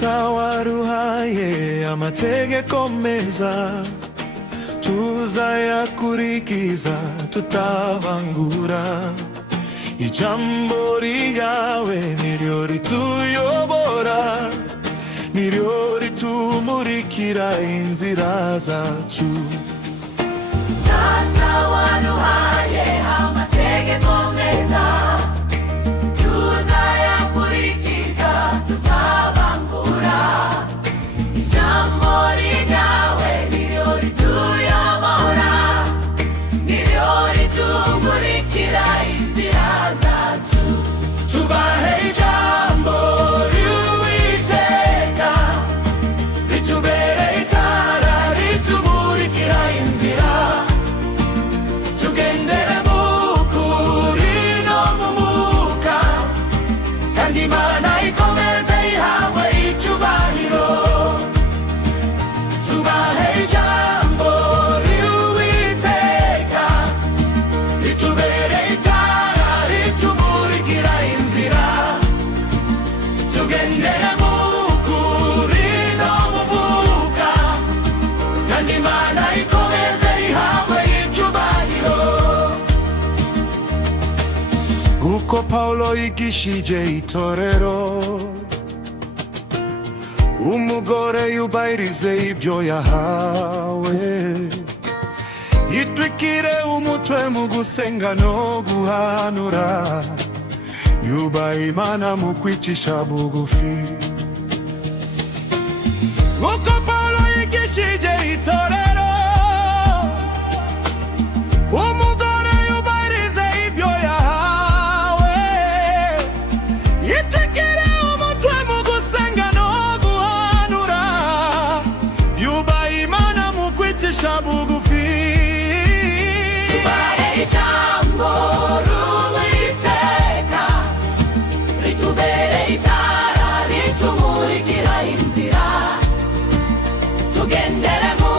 data waruhaye amategeko meza, tuzayakurikiza tutavangura. Ijambo ryawe niryo rituyobora, niryo ritumurikira inzira zacu. Data waruhaye amategeko meza, tuzayakurikiza tutavangura. Ijambo ryawe niryo rituyobora, niryo ritumurikira inzira zacu. Tubahe ijambo ry'Uwiteka, ritubere itara ritumurikira inzira. Tugendere mu kuri no mu mwuka, kandi Imana ikomeze ihabwe icyubahiro. Tubahe ijambo ry'Uwiteka, ritubere itara ritumurikira inzira. Tugendere mu kuri no mu mwuka, kandi Imana ikomeze ihabwe icyubahiro. Uko Pawulo yigishije itorero, umugore yubahirize ibyo yahawe, yitwikire umutwe mu gusenga no guhanura, yubahe Imana mu kwicisha bugufi. Uko Pawulo yigishije itorero, umugore yubahirize ibyo yahawe, yitekere umutwe mu gusenga no guhanura, yubahe Imana mu kwicisha bugufi. Tubahe ijambo ry'Uwiteka, ritubere itara ritumurikira inzira. Tugendere mu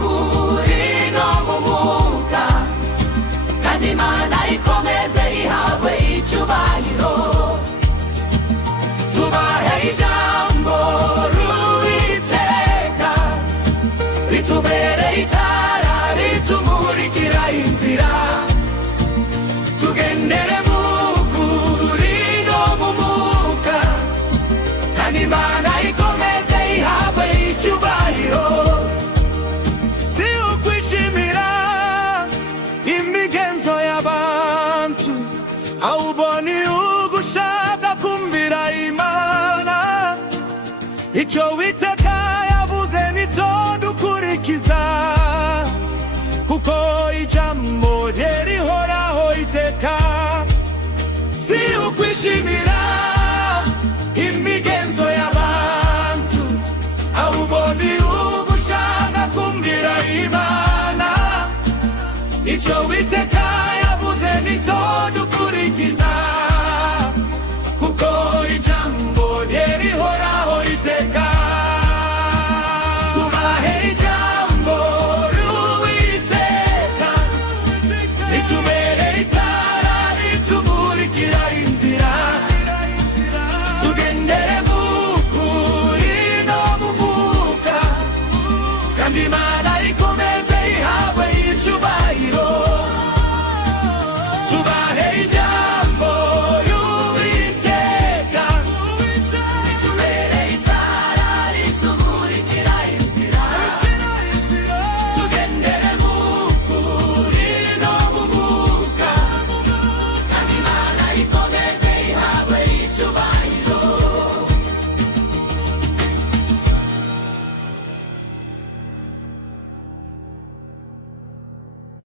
kuri no mu mwuka, kandi Imana ikomeze ihabwe icyubahiro. Tubahe ijambo ry'Uwiteka, ritubere itara ritumurikira inzira. Tugendere mu kuri no mu mwuka, kandi Imana ikomeze ihabwe icyubahiro. Si ukwishimira imigenzo y'abantu, ahubwo ni ugushaka kumvira Imana. Icyo Uwiteka yavuze nicyo dukurikiza, kuko ijambo rye rihoraho iteka. Si ukwishimira imigenzo y'abantu, ahubwo ni ugushaka kumvira Imana. Icyo Uwiteka yavuze nicyo dukurikiza, kuko ijambo rye rihoraho iteka. Tubahe ijambo ry'Uwiteka, ritubere itara ritumurikira inzira. Tugendere mu kuri no mu mwuka, kandi Imana